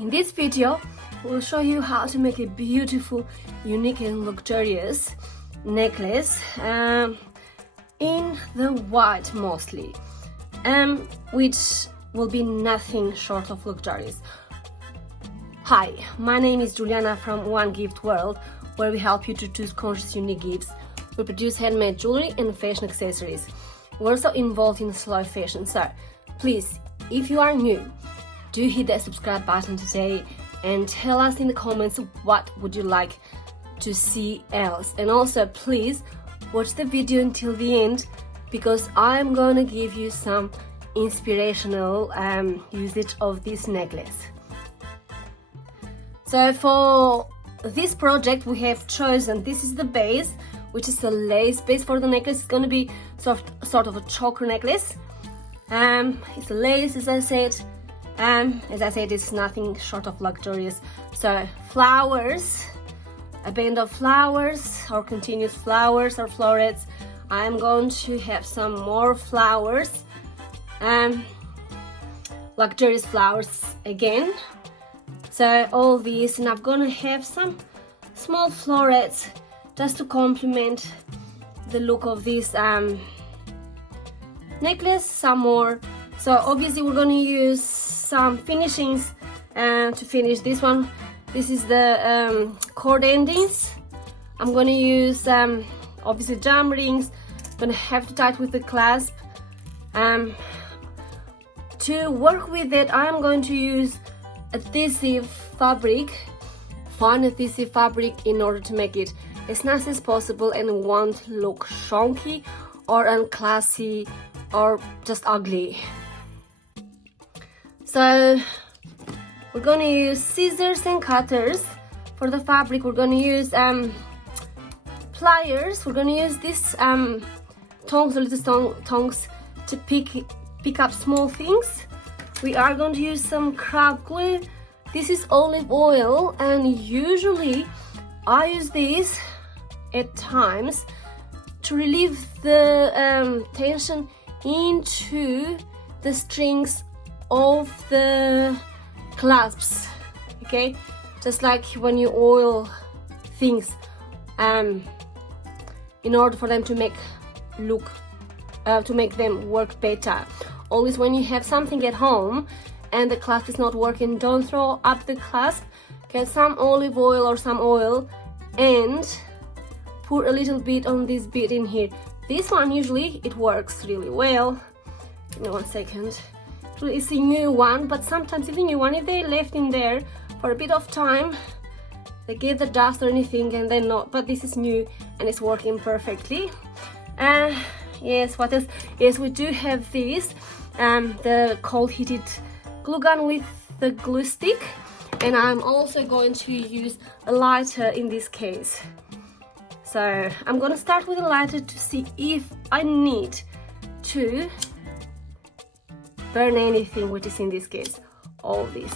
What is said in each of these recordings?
In this video, we'll show you how to make a beautiful, unique and luxurious necklace in the white mostly, which will be nothing short of luxurious. Hi, my name is Juliana from One Gift World, where we help you to choose conscious, unique gifts. We produce handmade jewelry and fashion accessories. We're also involved in slow fashion, so please, if you are new, do hit that subscribe button today and tell us in the comments what would you like to see else. And also please watch the video until the end, because I'm gonna give you some inspirational usage of this necklace. So for this project we have chosen, this is the base, which is a lace base for the necklace. It's gonna be sort of a choker necklace. It's a lace, as I said. It's nothing short of luxurious. So flowers, a band of flowers or continuous flowers or florets. I'm going to have some more flowers, luxurious flowers again. So all these, and I'm gonna have some small florets just to complement the look of this necklace some more. So obviously we're going to use some finishings to finish this one. This is the cord endings. I'm going to use obviously jam rings. I'm going to have to tie it with the clasp. To work with it, I'm going to use adhesive fabric, fine adhesive fabric, in order to make it as nice as possible and won't look chunky or unclassy or just ugly. So we're going to use scissors and cutters. For the fabric we're going to use pliers. We're going to use this tongs, the little tongs, to pick up small things. We are going to use some crab glue. This is olive oil, and usually I use this at times to relieve the tension into the strings of the clasps, okay, just like when you oil things in order for them to make them work better. Always when you have something at home and the clasp is not working, don't throw up the clasp. Get some olive oil or some oil and put a little bit on this bit in here. This one usually it works really well. Give me 1 second. It's a new one, but sometimes if the new one, if they left in there for a bit of time, they get the dust or anything and then not. But this is new and it's working perfectly. Yes, what else? Yes, we do have this, the cold heated glue gun with the glue stick, and I'm also going to use a lighter in this case. So I'm gonna start with a lighter to see if I need to burn anything, which is in this case all this.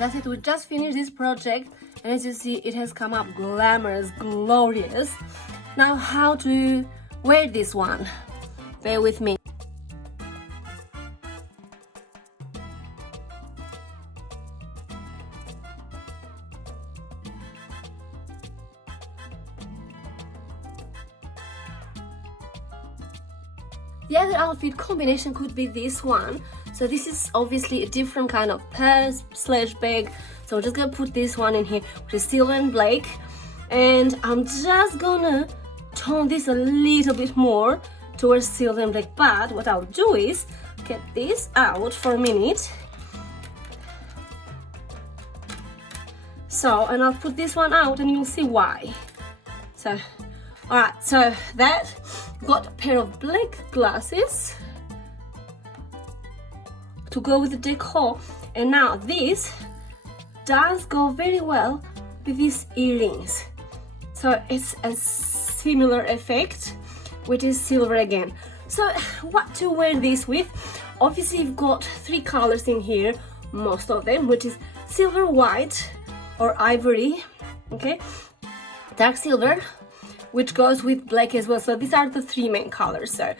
That's it, we just finished this project, and as you see, it has come up glamorous, glorious. Now how to wear this one? Bear with me. The other outfit combination could be this one. So this is obviously a different kind of purse slash bag. So I'm just gonna put this one in here, which is silver and black. And I'm just gonna tone this a little bit more towards silver and black. But what I'll do is get this out for a minute. So, and I'll put this one out and you'll see why. So, alright, so that, got a pair of black glasses to go with the decor, and now this does go very well with these earrings. So it's a similar effect, which is silver again. So what to wear this with? Obviously you've got 3 colors in here, most of them, which is silver, white or ivory, okay, dark silver, which goes with black as well. So these are the 3 main colors, so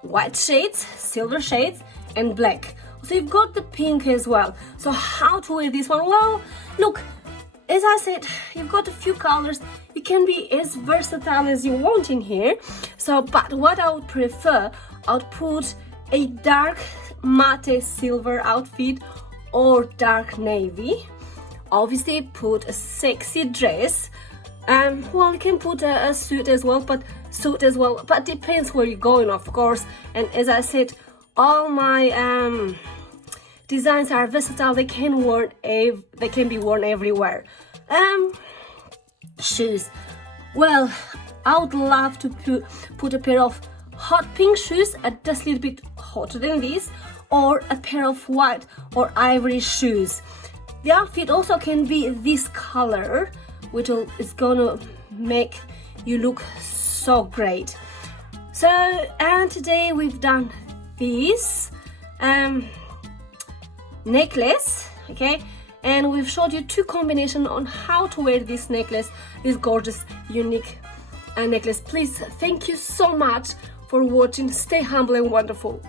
white shades, silver shades and black. So you've got the pink as well. So how to wear this one? Well, look, as I said, you've got a few colors. You can be as versatile as you want in here. So, but what I would prefer, I would put a dark matte silver outfit or dark navy. Obviously put a sexy dress. Well, you can put a suit as well, but depends where you're going, of course. And as I said, all my designs are versatile. They can be worn everywhere. Shoes. Well, I would love to put a pair of hot pink shoes, just a little bit hotter than this, or a pair of white or ivory shoes. The outfit also can be this color, which is gonna make you look so great. So, and today we've done this necklace, okay, and we've showed you 2 combinations on how to wear this necklace, this gorgeous, unique necklace. Please, thank you so much for watching. Stay humble and wonderful.